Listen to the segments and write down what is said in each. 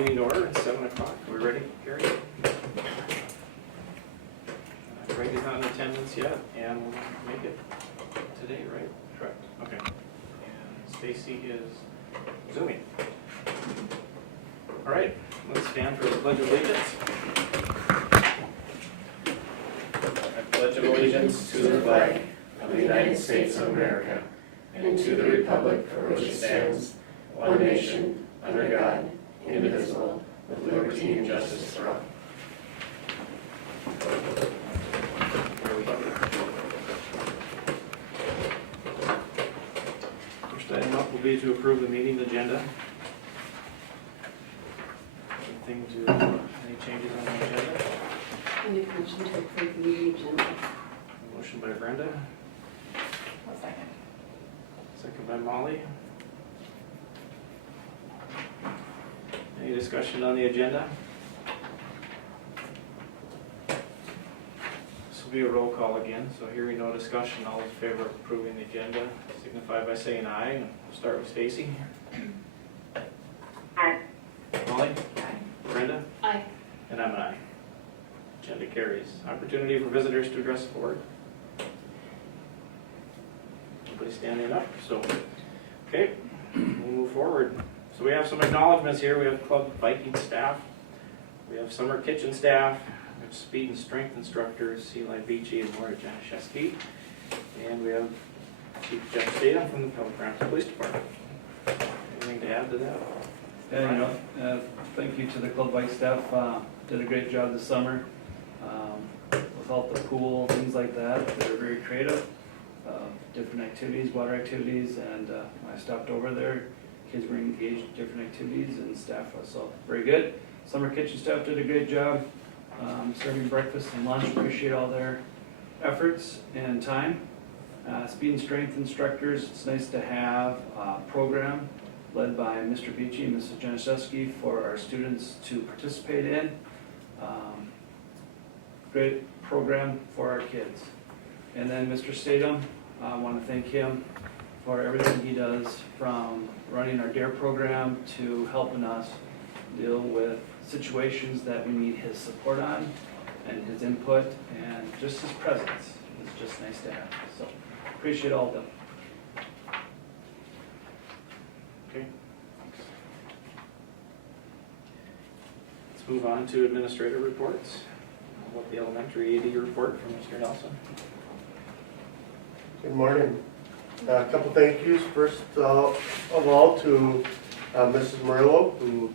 meeting to order. It's 7 o'clock. Are we ready, Gary? Greg is not in attendance yet, and we'll make it today, right? Correct. Okay. And Stacy is zooming. All right, let's stand for the Pledge of Allegiance. I pledge allegiance to the flag of the United States of America and to the republic for which it stands, one nation, under God, indivisible, with liberty and justice for all. First item up will be to approve the meeting agenda. Any changes on the agenda? I make a motion to approve the meeting agenda. Motion by Brenda, I'll second. second by Molly. Any discussion on the agenda? This will be a roll call again, so hearing no discussion, all in favor of approving the agenda signify by saying aye. And we'll start with Stacy. Aye. Molly? Aye. Brenda? Aye. And I'm an aye. Agenda carries. Opportunity for visitors to address the board. Nobody standing up, so, okay, we'll move forward. So we have some acknowledgements here. We have Club Viking staff. We have summer kitchen staff. We have speed and strength instructors, Eli Beachy and Laura Janishevsky. And we have Chief Jeff Statham from the Pelican Police Department. Anything to add to that? Yeah, thank you to the Club Bike staff. Did a great job this summer. Without the pool, things like that, they were very creative. Different activities, water activities, and I stopped over there. Kids were engaged in different activities, and staff was so very good. Summer kitchen staff did a great job serving breakfast and lunch. Appreciate all their efforts and time. Speed and strength instructors, it's nice to have a program led by Mr. Beachy and Mrs. Janishevsky for our students to participate in. Great program for our kids. And then Mr. Statham, I want to thank him for everything he does, from running our DARE program to helping us deal with situations that we need his support on, and his input, and just his presence is just nice to have. So appreciate all of them. Okay. Let's move on to administrator reports. How about the elementary AD report from Mr. Nelson? Good morning. A couple thank yous. First of all to Mrs. Murillo, who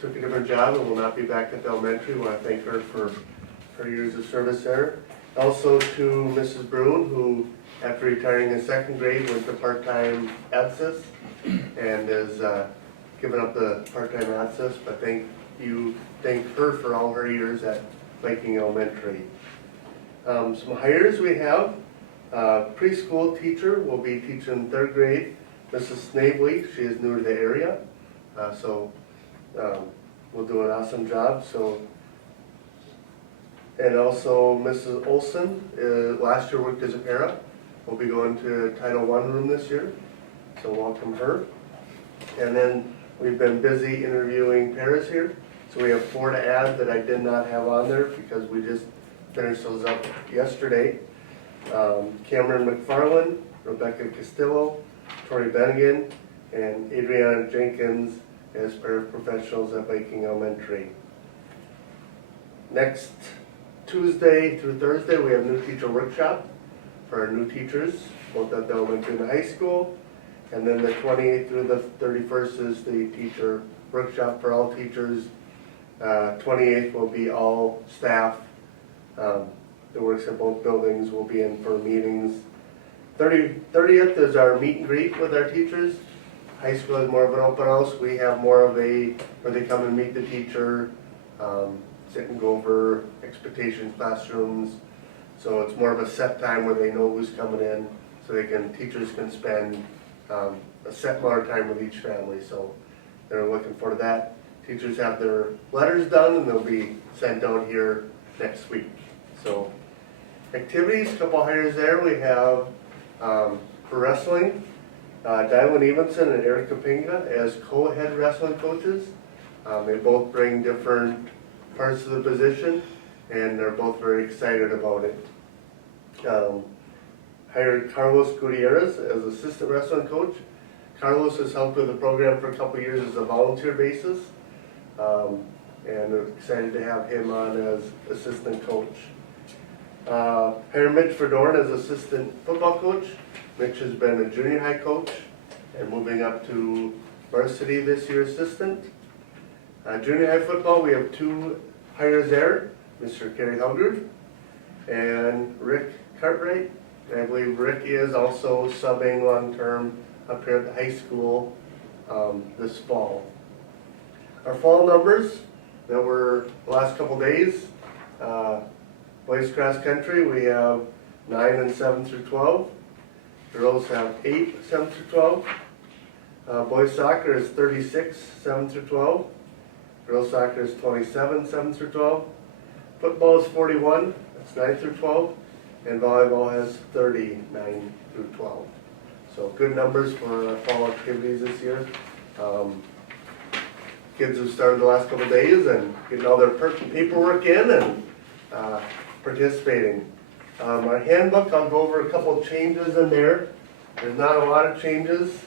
took a different job and will not be back at the elementary. I want to thank her for her years of service there. Also to Mrs. Bruin, who after retiring in second grade went to part-time ADSIS and is giving up the part-time ADSIS, but thank her for all her years at Viking Elementary. Some hires we have. Preschool teacher will be teaching third grade. Mrs. Snavely, she is new to the area, so will do an awesome job. And also Mrs. Olson, last year worked as a para, will be going to Title I room this year, so welcome her. And then we've been busy interviewing paras here, so we have 4 to add that I did not have on there because we just finished those up yesterday. Cameron McFarland, Rebecca Castillo, Tori Bennigan, and Adriana Jenkins as paraprofessionals at Viking Elementary. Next Tuesday through Thursday, we have new teacher workshop for our new teachers, both at the elementary and the high school. And then the 28th through the 31st is the teacher workshop for all teachers. 28th will be all staff that works at both buildings will be in for meetings. 30th is our meet and greet with our teachers. High school is more of an open house. We have more of a, where they come and meet the teacher, sit and go over expectations, classrooms. So it's more of a set time where they know who's coming in, so teachers can spend a set amount of time with each family. So they're looking forward to that. Teachers have their letters done and they'll be sent out here next week. So activities, a couple hires there. We have for wrestling, Dylan Evenson and Erica Pinga as co-head wrestling coaches. They both bring different parts of the position, and they're both very excited about it. Hired Carlos Gutierrez as assistant wrestling coach. Carlos has helped with the program for a couple years as a volunteer basis, and we're excited to have him on as assistant coach. Hired Mitch Verdorn as assistant football coach. Mitch has been a junior high coach and moving up to varsity this year, assistant. Junior high football, we have 2 hires there, Mr. Kerry Helgard and Rick Cartwright. And I believe Rick is also subbing long-term up here at the high school this fall. Our fall numbers that were the last couple days, boys cross country, we have 9 and 7 through 12. Girls have 8, 7 through 12. Boys soccer is 36, 7 through 12. Girls soccer is 27, 7 through 12. Football is 41, that's 9 through 12. And volleyball has 30, 9 through 12. So good numbers for our fall activities this year. Kids have started the last couple of days and getting all their paperwork in and participating. Our handbook, I'll go over a couple of changes in there. There's not a lot of changes.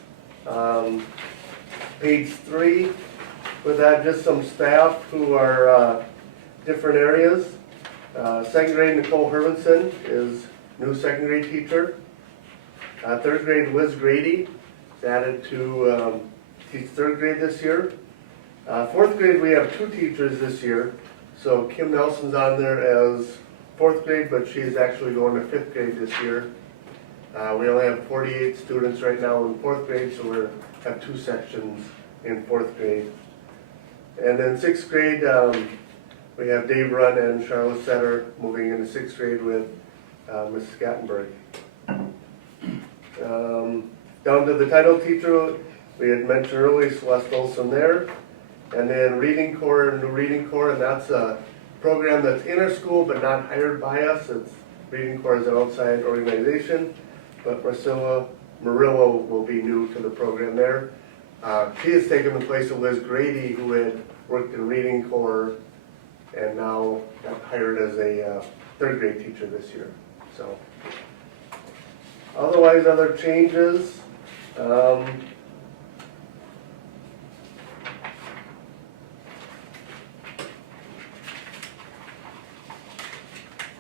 Page 3, with that, just some staff who are different areas. Second grade, Nicole Hermanson is new second grade teacher. Third grade, Liz Grady is added to teach third grade this year. Fourth grade, we have 2 teachers this year. So Kim Nelson's on there as fourth grade, but she's actually going to 5th grade this year. We only have 48 students right now in 4th grade, so we have 2 sections in 4th grade. And then 6th grade, we have Dave Run and Charlotte Setter moving into 6th grade with Ms. Scattenberg. Down to the title teacher, we had mentioned earlier Celeste Olson there. And then Reading Corps, new Reading Corps, and that's a program that's in our school but not hired by us. It's Reading Corps is an outside organization, but Marcella Murillo will be new to the program there. She has taken the place of Liz Grady, who had worked in Reading Corps and now got hired as a 3rd grade teacher this year. So, otherwise, other changes.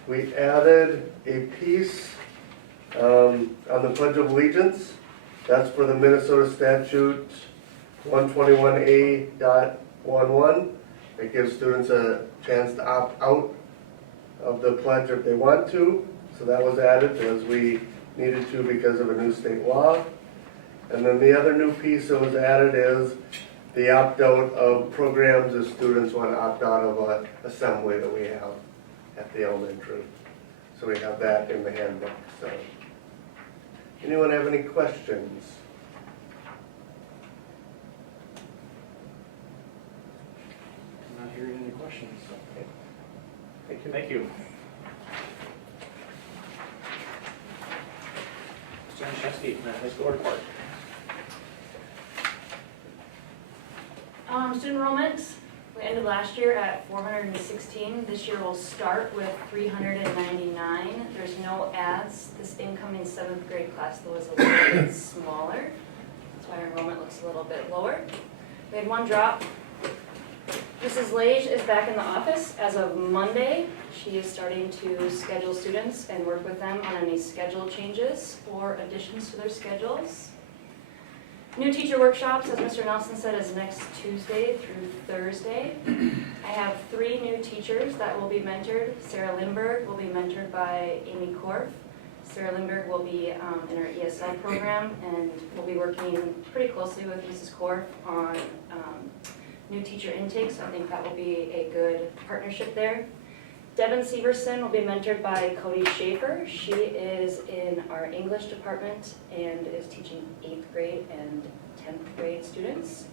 We added a piece on the Pledge of Allegiance. That's for the Minnesota statute 121A.11. It gives students a chance to opt out of the pledge if they want to. So that was added as we needed to because of a new state law. And then the other new piece that was added is the opt-out of programs if students want to opt out of an assembly that we have at the elementary. So we have that in the handbook. So, anyone have any questions? I'm not hearing any questions. Okay. Thank you. Thank you. Jen Shesky, high school report. Student enrollment, we ended last year at 416. This year we'll start with 399. There's no ads. This incoming 7th grade class though is a little bit smaller. That's why our enrollment looks a little bit lower. We had 1 drop. Mrs. Lage is back in the office as of Monday. She is starting to schedule students and work with them on any schedule changes or additions to their schedules. New teacher workshops, as Mr. Nelson said, is next Tuesday through Thursday. I have 3 new teachers that will be mentored. Sarah Lindberg will be mentored by Amy Korf. Sarah Lindberg will be in our ESL program and will be working pretty closely with Mrs. Korf on new teacher intake, so I think that will be a good partnership there. Devin Severson will be mentored by Cody Schaefer. She is in our English department and is teaching 8th grade and 10th grade students.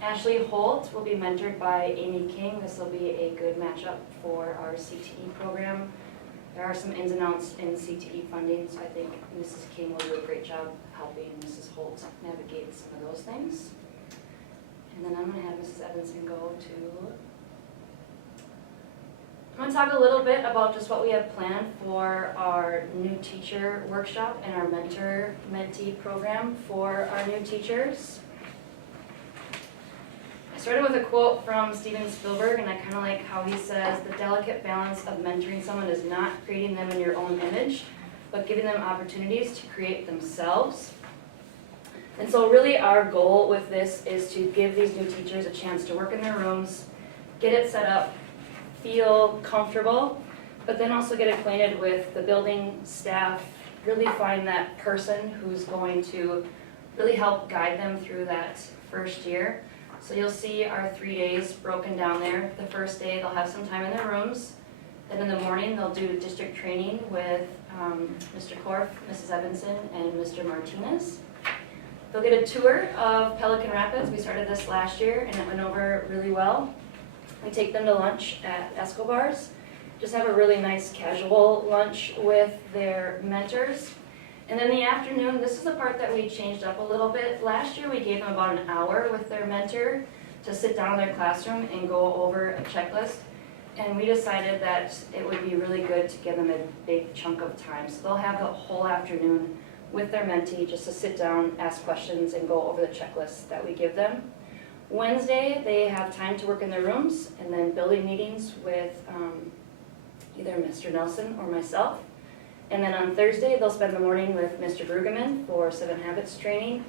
Ashley Holt will be mentored by Amy King. This will be a good matchup for our CTE program. There are some ins and outs in CTE funding, so I think Mrs. King will do a great job helping Mrs. Holt navigate some of those things. And then I'm gonna have Mrs. Evanson go to, I'm gonna talk a little bit about just what we have planned for our new teacher workshop and our mentor-mentee program for our new teachers. I started with a quote from Steven Spielberg, and I kind of like how he says, the delicate balance of mentoring someone is not creating them in your own image, but giving them opportunities to create themselves. And so really our goal with this is to give these new teachers a chance to work in their rooms, get it set up, feel comfortable, but then also get acquainted with the building staff, really find that person who's going to really help guide them through that first year. So you'll see our 3 days broken down there. The first day they'll have some time in their rooms. Then in the morning they'll do district training with Mr. Korf, Mrs. Evanson, and Mr. Martinez. They'll get a tour of Pelican Rapids. We started this last year and it went over really well. We take them to lunch at Escobar's. Just have a really nice casual lunch with their mentors. And then the afternoon, this is the part that we changed up a little bit. Last year we gave them about an hour with their mentor to sit down in their classroom and go over a checklist. And we decided that it would be really good to give them a big chunk of time. So they'll have the whole afternoon with their mentee just to sit down, ask questions, and go over the checklist that we give them. Wednesday, they have time to work in their rooms, and then building meetings with either Mr. Nelson or myself. And then on Thursday, they'll spend the morning with Mr. Brueggemann for 7 Habits training,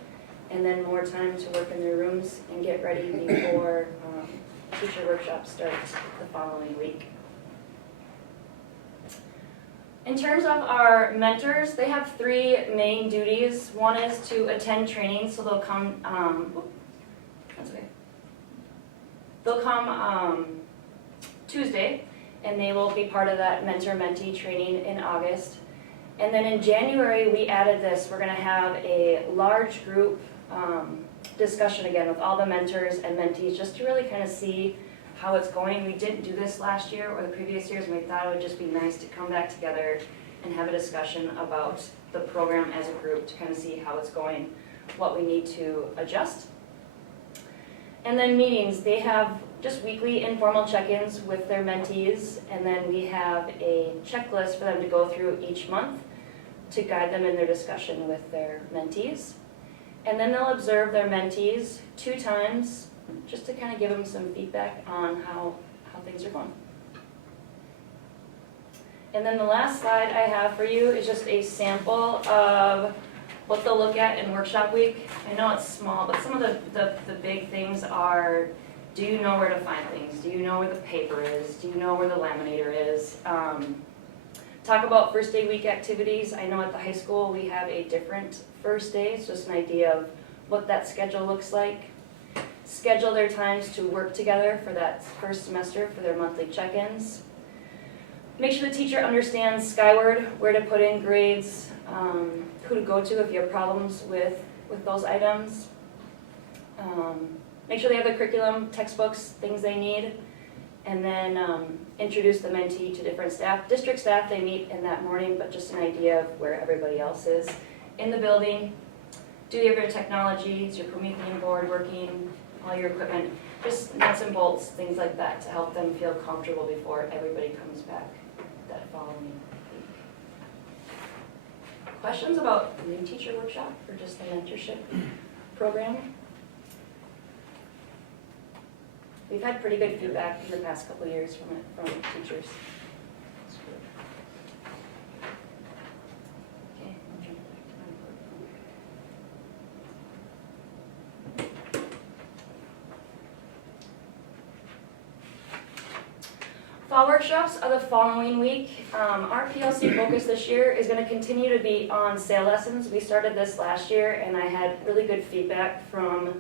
and then more time to work in their rooms and get ready before teacher workshop starts the following week. In terms of our mentors, they have 3 main duties. One is to attend training, so they'll come, that's okay. They'll come Tuesday, and they will be part of that mentor-mentee training in August. And then in January, we added this. We're gonna have a large group discussion again with all the mentors and mentees, just to really kind of see how it's going. We didn't do this last year or the previous years, and we thought it would just be nice to come back together and have a discussion about the program as a group to kind of see how it's going, what we need to adjust. And then meetings, they have just weekly informal check-ins with their mentees, and then we have a checklist for them to go through each month to guide them in their discussion with their mentees. And then they'll observe their mentees 2 times just to kind of give them some feedback on how things are going. And then the last slide I have for you is just a sample of what they'll look at in workshop week. I know it's small, but some of the big things are, do you know where to find things? Do you know where the paper is? Do you know where the laminator is? Talk about first day week activities. I know at the high school we have a different first day. It's just an idea of what that schedule looks like. Schedule their times to work together for that first semester for their monthly check-ins. Make sure the teacher understands Skyward, where to put in grades, who to go to if you have problems with those items. Make sure they have the curriculum, textbooks, things they need. And then introduce the mentee to different staff. District staff, they meet in that morning, but just an idea of where everybody else is in the building. Do you have your technology? Is your Promethean board working? All your equipment, just nuts and bolts, things like that to help them feel comfortable before everybody comes back that following week. Questions about the new teacher workshop or just the mentorship program? We've had pretty good feedback in the past couple of years from teachers. Okay, I'll turn it back to my board. Fall workshops are the following week. Our PLC focus this year is going to continue to be on SAIL lessons. We started this last year and I had really good feedback from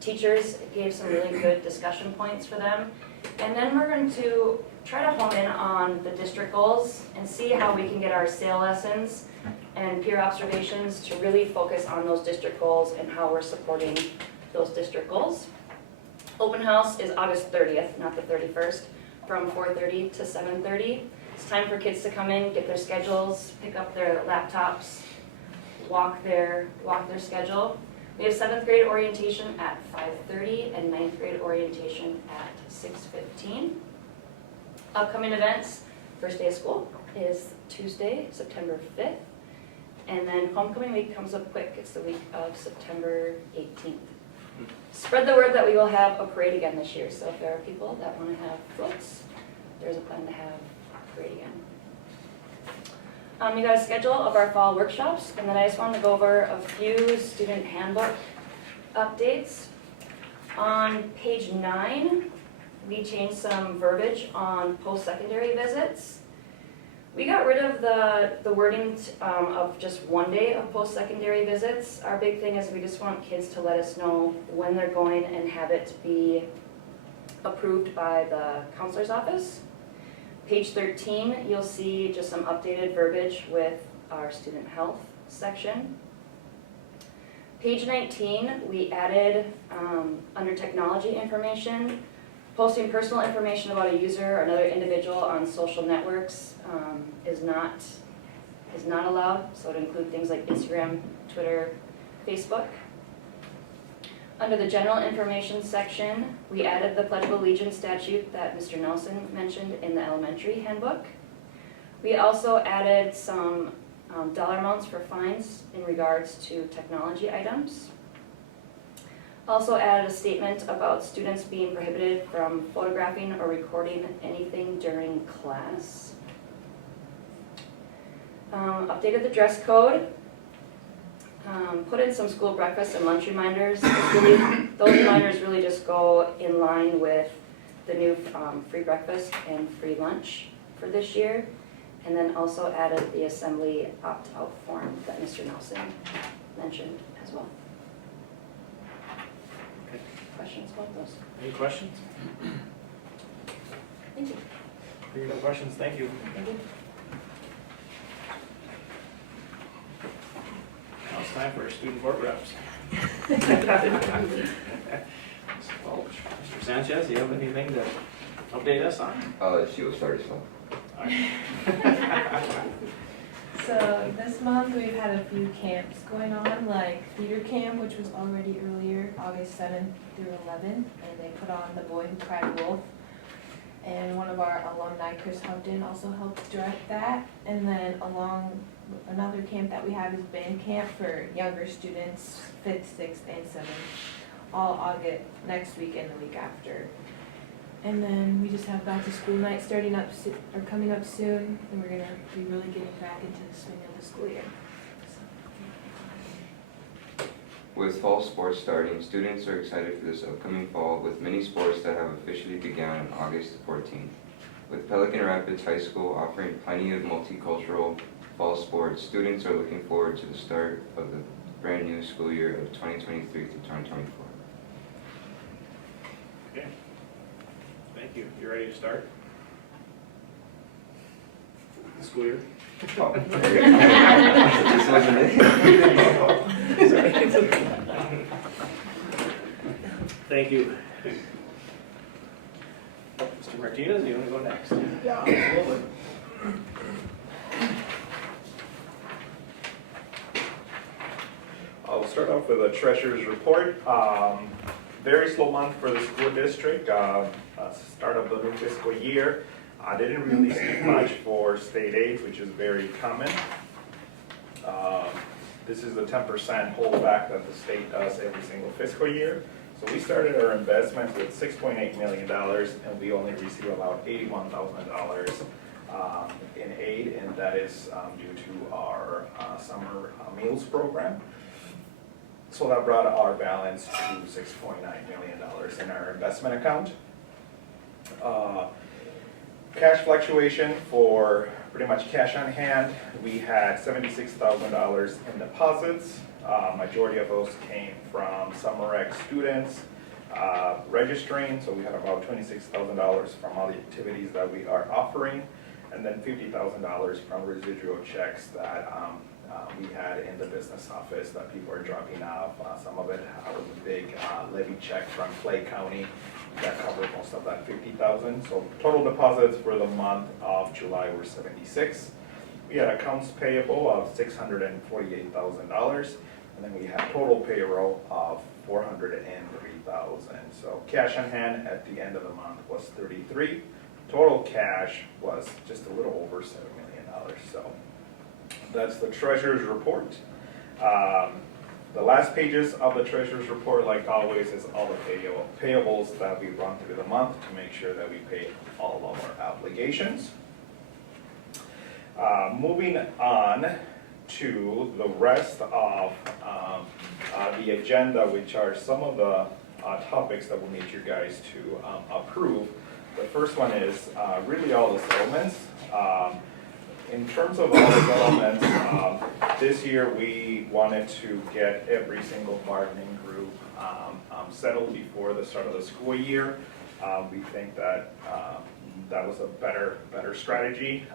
teachers. It gave some really good discussion points for them. And then we're going to try to hone in on the district goals and see how we can get our SAIL lessons and peer observations to really focus on those district goals and how we're supporting those district goals. Open house is August 30th, not the 31st. From 4:30 to 7:30. It's time for kids to come in, get their schedules, pick up their laptops, walk their schedule. We have 7th grade orientation at 5:30 and 9th grade orientation at 6:15. Upcoming events, first day of school is Tuesday, September 5th. And then homecoming week comes up quick. It's the week of September 18th. Spread the word that we will have a parade again this year. So if there are people that want to have floats, there's a plan to have a parade again. We got a schedule of our fall workshops, and then I just wanted to go over a few student handbook updates. On page 9, we changed some verbiage on post-secondary visits. We got rid of the wording of just one day of post-secondary visits. Our big thing is we just want kids to let us know when they're going and have it be approved by the counselor's office. Page 13, you'll see just some updated verbiage with our student health section. Page 19, we added under technology information, posting personal information about a user or another individual on social networks is not allowed, so it includes things like Instagram, Twitter, Facebook. Under the general information section, we added the Pledge of Allegiance statute that Mr. Nelson mentioned in the elementary handbook. We also added some dollar amounts for fines in regards to technology items. Also added a statement about students being prohibited from photographing or recording anything during class. Updated the dress code. Put in some school breakfast and lunch reminders. Those reminders really just go in line with the new free breakfast and free lunch for this year. And then also added the assembly opt-out form that Mr. Nelson mentioned as well. Okay. Questions about those? Any questions? Thank you. Hearing no questions, thank you. Thank you. Now it's time for our student board reps. Well, Mr. Sanchez, do you have anything to update us on? I'll let you start us off. All right. So this month we've had a few camps going on, like theater camp, which was already earlier, August 7th through 11th, and they put on The Boy Who Cried Wolf. And one of our alumni, Chris Hubden, also helped direct that. And then another camp that we have is band camp for younger students, 5th, 6th, and 7th, all August next week and the week after. And then we just have back to school night coming up soon, and we're gonna be really getting back into the swing of the school year. With fall sports starting, students are excited for this upcoming fall with many sports that have officially begun on August 14th. With Pelican Rapids High School offering plenty of multicultural fall sports, students are looking forward to the start of the brand new school year of 2023 to 2024. Okay. Thank you. You ready to start? The school year? Oh, this wasn't it. Thank you. Mr. Martinez, you want to go next? Yeah, absolutely. I'll start off with a treasurer's report. Very slow month for the school district. Start of the new fiscal year. I didn't really see much for state aid, which is very common. This is the 10% holdback that the state does every single fiscal year. So we started our investments with $6.8 million, and we only received about $81,000 in aid, and that is due to our summer meals program. So that brought our balance to $6.9 million in our investment account. Cash fluctuation for pretty much cash on hand, we had $76,000 in deposits. Majority of those came from summer rec students registering, so we had about $26,000 from all the activities that we are offering, and then $50,000 from residual checks that we had in the business office that people are dropping off. Some of it was a big levy check from Clay County that covered most of that at 50,000. So total deposits for the month of July were 76. We had accounts payable of $648,000, and then we had total payroll of $403,000. So cash on hand at the end of the month was 33. Total cash was just a little over $7 million. So that's the treasurer's report. The last pages of the treasurer's report, like always, is all the payables that we run through the month to make sure that we pay all of our obligations. Moving on to the rest of the agenda, which are some of the topics that we'll need you guys to approve. The first one is really all the settlements. In terms of all the settlements, this year we wanted to get every single bargaining group settled before the start of the school year. We think that that was a better strategy,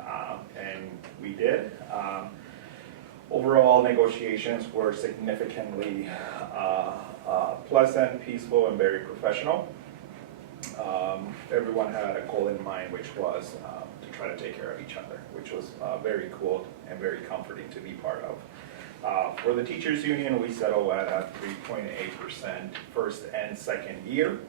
and we did. Overall negotiations were significantly pleasant, peaceful, and very professional. Everyone had a goal in mind, which was to try to take care of each other, which was very cool and very comforting to be part of. For the teachers union, we settled at a 3.8% first and second year.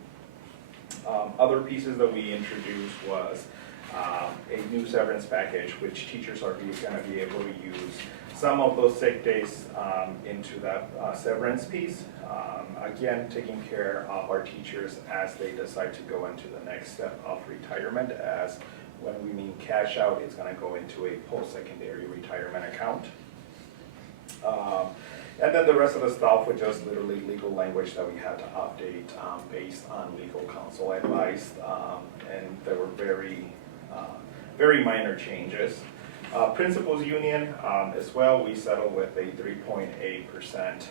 Other pieces that we introduced was a new severance package, which teachers are going to be able to use some of those sick days into that severance piece. Again, taking care of our teachers as they decide to go into the next step of retirement, as when we mean cash out, it's going to go into a post-secondary retirement account. And then the rest of the stuff was just literally legal language that we had to update based on legal counsel advice, and there were very minor changes. Principals union as well, we settled with a 3.8%,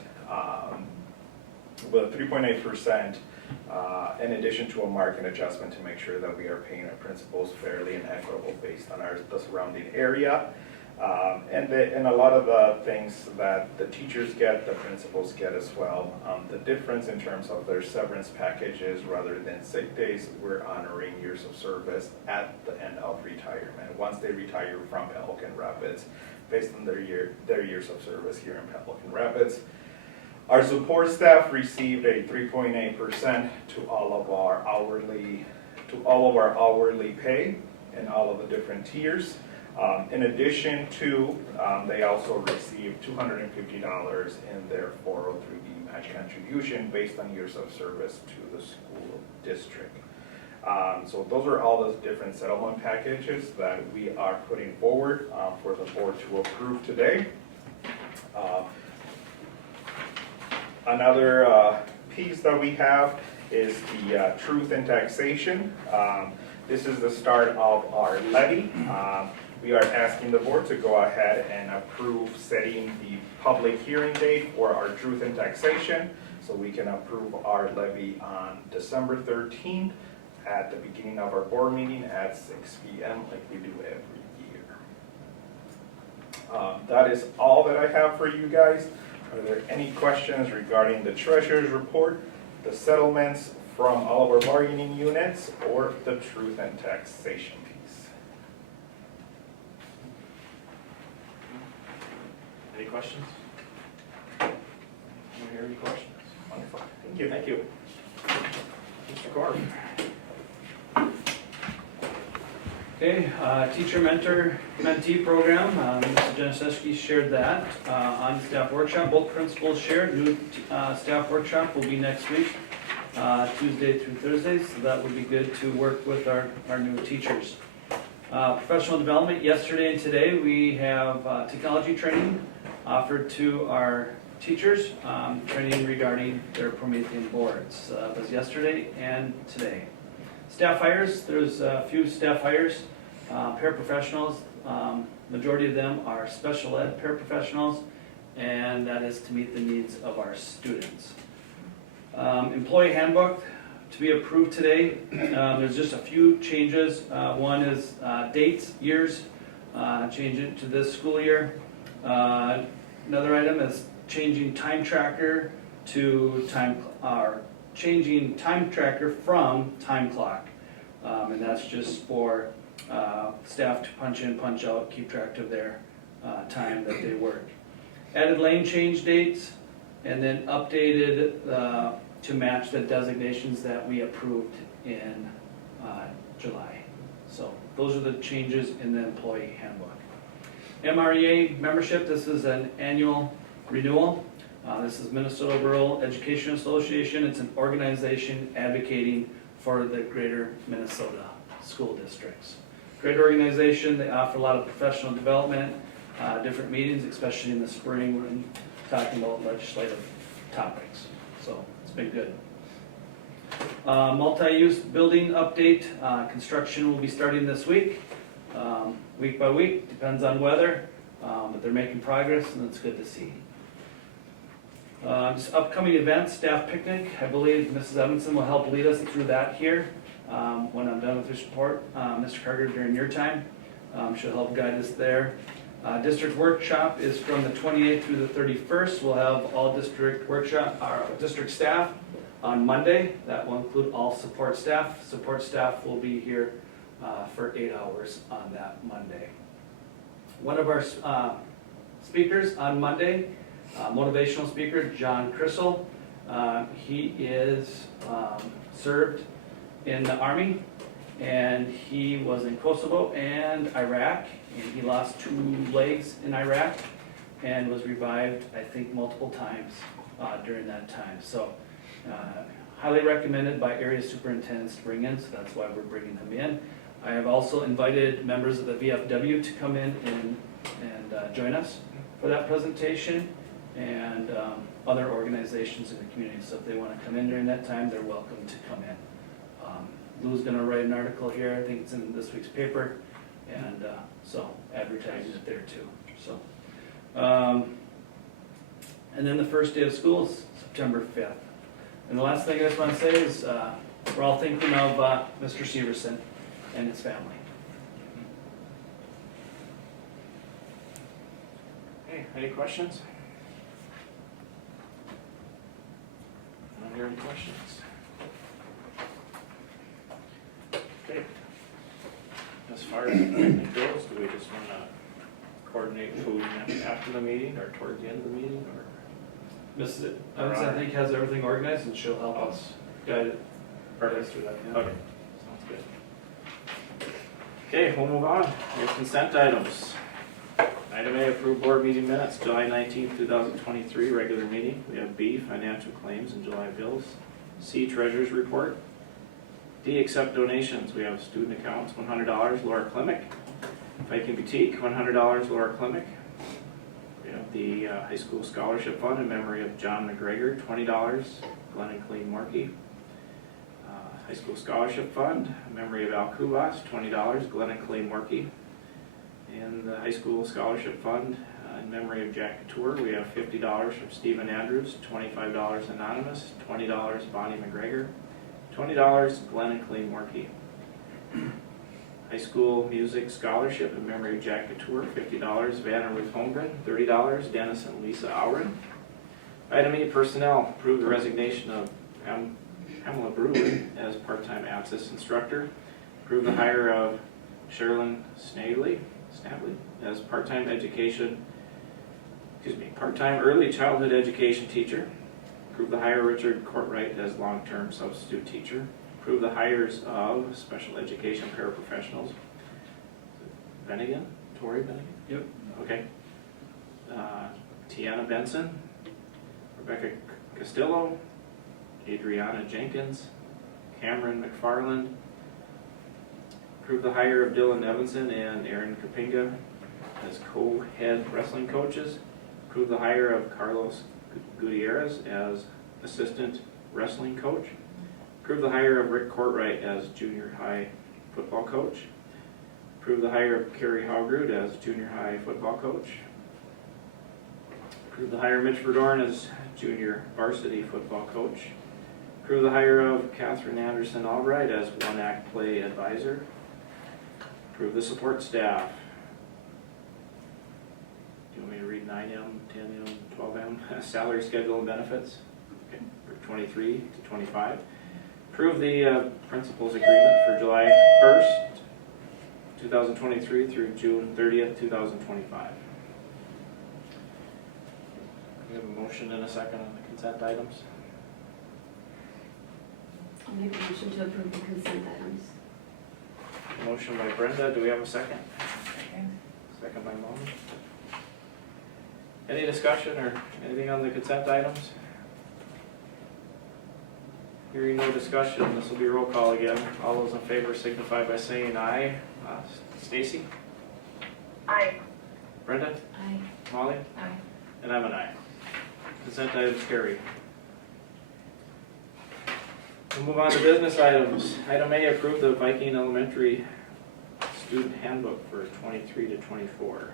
in addition to a market adjustment to make sure that we are paying our principals fairly and equitable based on the surrounding area. And a lot of the things that the teachers get, the principals get as well. The difference in terms of their severance packages, rather than sick days, we're honoring years of service at the end of retirement. Once they retire from Pelican Rapids, based on their years of service here in Pelican Rapids. Our support staff received a 3.8% to all of our hourly pay in all of the different tiers. In addition to, they also received $250 in their 403B match contribution based on years of service to the school district. So those are all those different settlement packages that we are putting forward for the board to approve today. Another piece that we have is the truth in taxation. This is the start of our levy. We are asking the board to go ahead and approve setting the public hearing date for our truth in taxation, so we can approve our levy on December 13th at the beginning of our board meeting at 6 p.m. like we do every year. That is all that I have for you guys. Are there any questions regarding the treasurer's report, the settlements from all of our bargaining units, or the truth and taxation piece? Any questions? Anyone hear any questions? Wonderful. Thank you. Thank you. Mr. Corr. Okay, teacher mentee program, Mr. Januszewski shared that on staff workshop. Both principals shared. New staff workshop will be next week, Tuesday through Thursday, so that would be good to work with our new teachers. Professional development, yesterday and today we have technology training offered to our teachers, training regarding their Promethean boards. That was yesterday and today. Staff hires, there's a few staff hires, paraprofessionals, majority of them are special ed paraprofessionals, and that is to meet the needs of our students. Employee handbook to be approved today. There's just a few changes. One is dates, years, change it to this school year. Another item is changing time tracker to changing time tracker from time clock. And that's just for staff to punch in, punch out, keep track of their time that they work. Added lane change dates, and then updated to match the designations that we approved in July. So those are the changes in the employee handbook. MREA membership, this is an annual renewal. This is Minnesota Rural Education Association. It's an organization advocating for the greater Minnesota school districts. Great organization, they offer a lot of professional development, different meetings, especially in the spring when talking about legislative topics. So it's been good. Multi-use building update, construction will be starting this week, week by week, depends on weather, but they're making progress and it's good to see. Just upcoming events, staff picnic, I believe Mrs. Evanson will help lead us through that here when I'm done with this report. Mr. Carter, during your time, she'll help guide us there. District workshop is from the 28th through the 31st. We'll have all district district staff on Monday. That will include all support staff. Support staff will be here for 8 hours on that Monday. One of our speakers on Monday, motivational speaker, John Crissell. He is served in the Army, and he was in Kosovo and Iraq, and he lost 2 legs in Iraq and was revived, I think, multiple times during that time. So highly recommended by area superintendents to bring in, so that's why we're bringing him in. I have also invited members of the VFW to come in and join us for that presentation, and other organizations in the community. So if they want to come in during that time, they're welcome to come in. Lou's going to write an article here, I think it's in this week's paper, and so advertising it there too. So, and then the first day of school is September 5th. And the last thing I just want to say is we're all thinking of Mr. Severson and his family. Okay, any questions? Not hearing questions. Okay. As far as the picnic goes, do we just want to coordinate food after the meeting or towards the end of the meeting, or? Mrs. Evans, I think, has everything organized, and she'll help us guide it. Perfect. Through that, yeah. Okay, sounds good. Okay, we'll move on. We have consent items. Item A, approve board meeting minutes, July 19th, 2023, regular meeting. We have B, financial claims and July bills. C, treasurer's report. D, accept donations. We have student accounts, $100, Laura Klimek. Viking Boutique, $100, Laura Klimek. We have the high school scholarship fund in memory of John McGregor, $20, Glenn and Colleen Morkey. High school scholarship fund in memory of Al Kubas, $20, Glenn and Colleen Morkey. And the high school scholarship fund in memory of Jack Couture, we have $50 from Stephen Andrews, $25 anonymous, $20 Bonnie McGregor, $20 Glenn and Colleen Morkey. High school music scholarship in memory of Jack Couture, $50 Vanna Ruth Holmgren, $30 Dennis and Lisa Auren. Item E, personnel, approve the resignation of Pamela Brewer as part-time APSIS instructor. Approve the hire of Sherilyn Snabley as part-time part-time early childhood education teacher. Approve the hire of Richard Courtwright as long-term substitute teacher. Approve the hires of special education paraprofessionals. Bennigan? Tori Bennigan? Yep. Okay. Tiana Benson, Rebecca Castillo, Adriana Jenkins, Cameron McFarland. Approve the hire of Dylan Evanson and Aaron Kapinga as co-head wrestling coaches. Approve the hire of Carlos Gutierrez as assistant wrestling coach. Approve the hire of Rick Courtwright as junior high football coach. Approve the hire of Carrie Haugrud as junior high football coach. Approve the hire of Mitch Verdorn as junior varsity football coach. Approve the hire of Catherine Anderson Albright as one act play advisor. Approve the support staff. Do you want me to read 9M, 10M, 12M? Salary schedule and benefits, okay, for 23 to 25. Approve the principals agreement for July 1st, 2023 through June 30th, 2025. We have a motion and a second on the consent items. I'll make a motion to approve the consent items. Motion by Brenda, do we have a second? Second by Molly. Any discussion or anything on the consent items? Hearing no discussion, this will be roll call again. All those in favor signify by saying aye. Stacy? Aye. Brenda? Aye. Molly? Aye. And I'm an aye. Consent items carry. We'll move on to business items. Item A, approve the Viking Elementary Student Handbook for 23 to 24.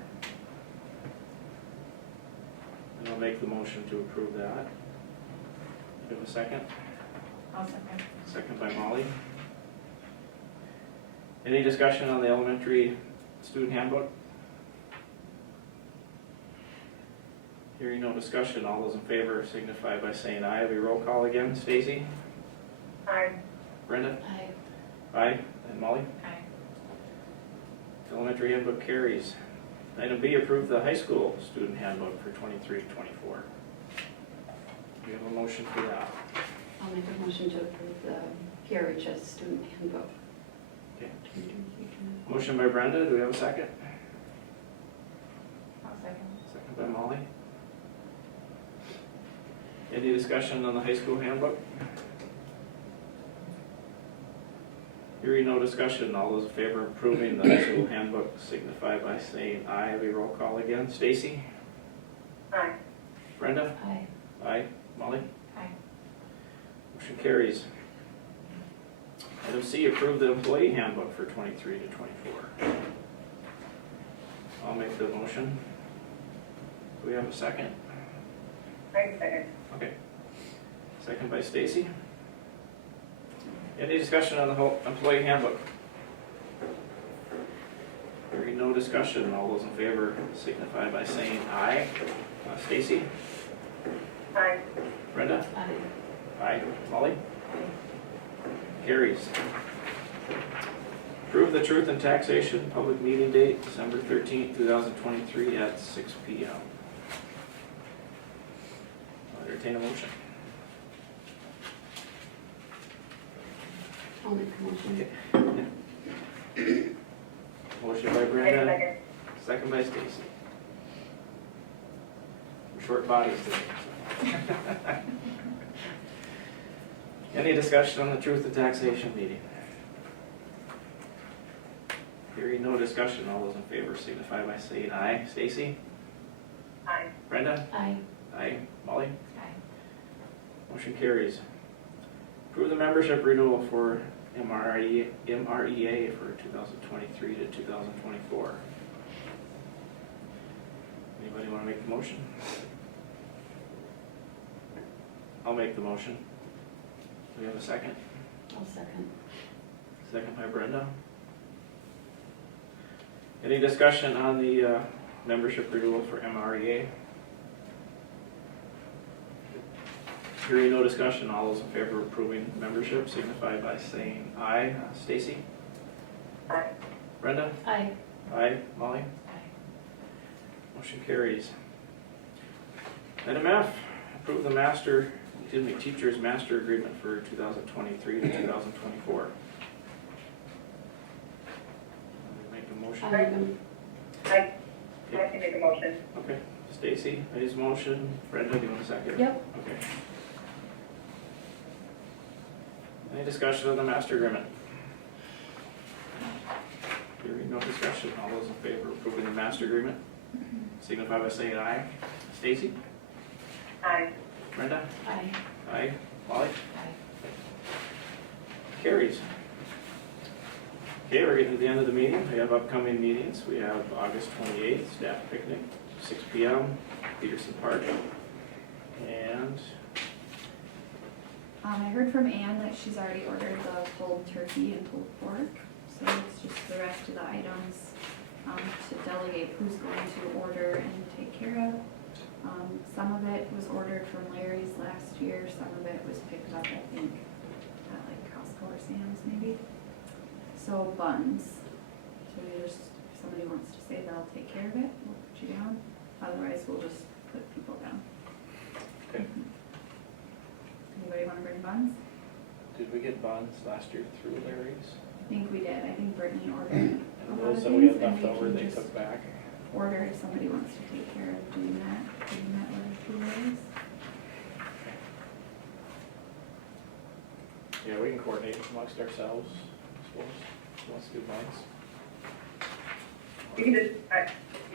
And I'll make the motion to approve that. Do you have a second? I'll second. Second by Molly. Any discussion on the elementary student handbook? Hearing no discussion, all those in favor signify by saying aye. We roll call again. Stacy? Aye. Brenda? Aye. Aye. And Molly? Aye. Elementary handbook carries. Item B, approve the high school student handbook for 23 to 24. We have a motion for that. I'll make a motion to approve the PRHS student handbook. Okay. Motion by Brenda, do we have a second? I'll second. Second by Molly. Any discussion on the high school handbook? Hearing no discussion, all those in favor of approving the high school handbook signify by saying aye. We roll call again. Stacy? Aye. Brenda? Aye. Aye. Molly? Aye. Motion carries. Item C, approve the employee handbook for 23 to 24. I'll make the motion. Do we have a second? Second. Okay. Second by Stacy. Any discussion on the whole employee handbook? Hearing no discussion, all those in favor signify by saying aye. Stacy? Aye. Brenda? Aye. Aye. Molly? Carries. Approve the truth and taxation public meeting date, December 13th, 2023 at 6 p.m. I'll entertain a motion. I'll make a motion. Motion by Brenda, second by Stacy. We're short bodies today. Any discussion on the truth and taxation meeting? Hearing no discussion, all those in favor signify by saying aye. Stacy? Aye. Brenda? Aye. Aye. Molly? Aye. Motion carries. Approve the membership renewal for MREA for 2023 to 2024. Anybody want to make the motion? I'll make the motion. Do we have a second? I'll second. Second by Brenda. Any discussion on the membership renewal for MREA? Hearing no discussion, all those in favor of approving membership signify by saying aye. Stacy? Aye. Brenda? Aye. Aye. Molly? Aye. Motion carries. Item F, approve the teacher's master agreement for 2023 to 2024. Make a motion. I'll make a I can make a motion. Okay, Stacy makes a motion. Brenda, do you want a second? Yep. Okay. Any discussion on the master agreement? Hearing no discussion, all those in favor of approving the master agreement signify by saying aye. Stacy? Aye. Brenda? Aye. Aye. Molly? Aye. Carries. Okay, we're getting to the end of the meeting. We have upcoming meetings. We have August 28th, staff picnic, 6 p.m., Peterson Park. And I heard from Ann that she's already ordered the pulled turkey and pulled pork, so it's just the rest of the items to delegate who's going to order and take care of. Some of it was ordered from Larry's last year, some of it was picked up, I think, at like Sam's maybe. So buns. So we just, if somebody wants to say they'll take care of it, we'll put you down. Otherwise, we'll just put people down. Okay. Anybody wanna bring buns? Did we get buns last year through Larry's? I think we did. I think Brittany ordered a And lot of those that we things had and left over, can they just took back. order if somebody wants to take care of doing that order through Larry's. Yeah, we can coordinate amongst ourselves, I suppose, who wants to do buns. You can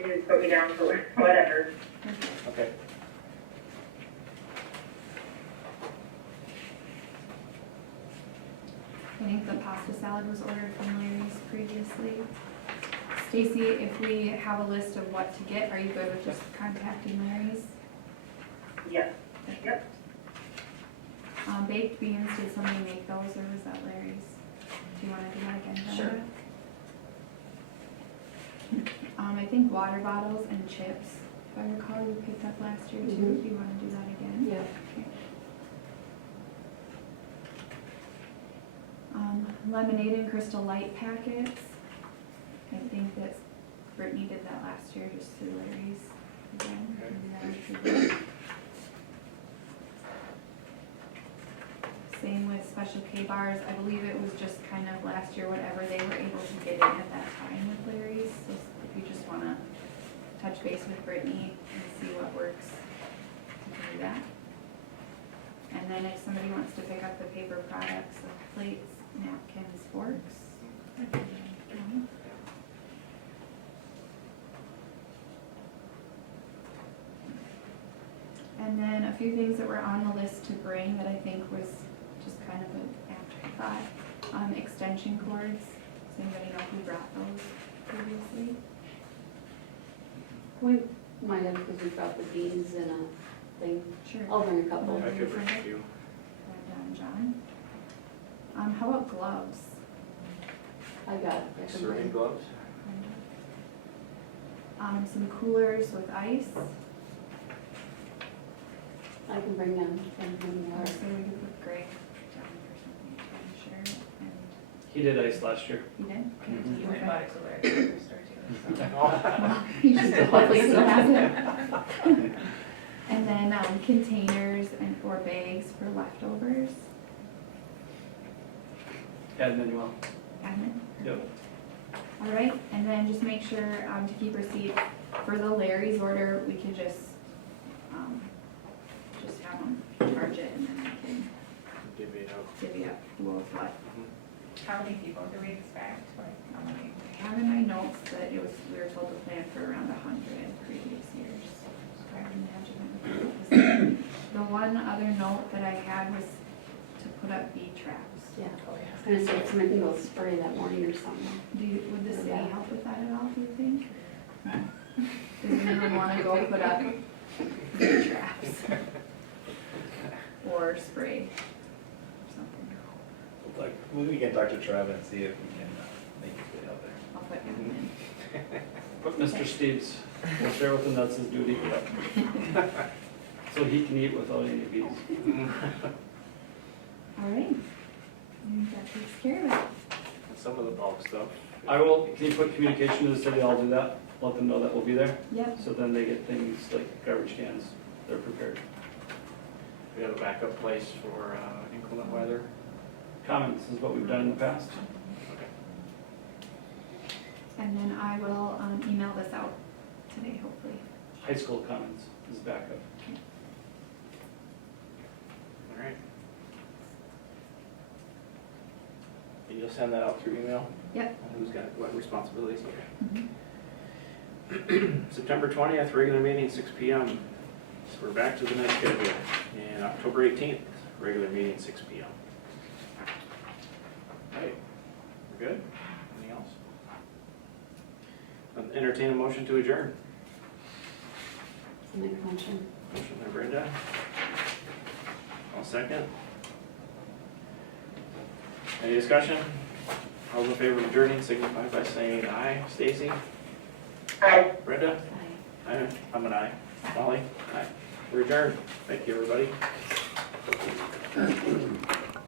just put me down for whatever. Okay. I think the pasta salad was ordered from Larry's previously. Stacy, if we have a list of what to get, are you good with just contacting Larry's? Yes. Yep. Baked beans, did somebody make those or was that Larry's? Do you wanna do that again, Brenda? Sure. I think water bottles and chips, if I recall, you picked up last year too. Mhm. Do you wanna do that again? Yeah. Lemonade and Crystal Light packets. I think that Brittany did that last year just through Larry's again. Okay. Maybe that was through- Same with Special K bars. I believe it was just kind of last year, whatever they were able to get in at that time with Larry's. So if you just wanna touch base with Brittany and see what works, you can do that. And then if somebody wants to pick up the paper products, so plates, napkins, forks. And then a few things that were on the list to bring that I think was just kind of an afterthought. Extension cords. Does anybody know who brought those previously? We might have, because we brought the beads in a thing. Sure. I'll bring a couple. I could bring a few. John. How about gloves? I got it. I can Serving bring. gloves? Some coolers with ice. I can bring them. Or so we could put Greg down for something, I'm sure. And He did ice last year. you did? Mhm. You went and bought it to Larry's at the store too, so. Well, you should hopefully still have it. And then containers or bags for leftovers. Admin, well, Admin. yep. All right, and then just make sure to keep receipt for the Larry's order. We can just have them charge it and then we can Divvy it out. divvy up who owes what. How many people do we expect? Like, how many? I have in my notes that we were told to plan for around 100 previous years. So I would imagine it was the one other note that I had was to put up bee traps. Yeah. I was gonna say, somebody can go spray that morning or something. Would the city help with that at all, do you think? Does anyone wanna go put up bee traps? Or spray something? We can talk to Trev and see if we can make it get out there. I'll put him in. But Mr. Steves, we'll share with him that's his duty. So he can eat without any bees. All right. I think that takes care of it. Some of the bulk stuff. Can you put communication to the city, I'll do that, let them know that we'll be there, Yep. so then they get things like garbage cans, they're prepared. We have a backup place for inclement weather. Comments is what we've done in the past. And then I will email this out today, hopefully. High school comments is backup. All right. You'll send that out through email? Yep. And who's got what responsibilities? Okay. Mhm. September 20th, regular meeting, 6 PM. So we're back to the next schedule. And October 18th, regular meeting, 6 PM. All right, we're good? Anything else? Entertain a motion to adjourn. Make a motion. Motion by Brenda. I'll second. Any discussion? All in favor of adjourning, signify by saying aye. Stacy? Aye. Brenda? Aye. Aye. I'm an aye. Molly? Aye. We're adjourned. Thank you, everybody.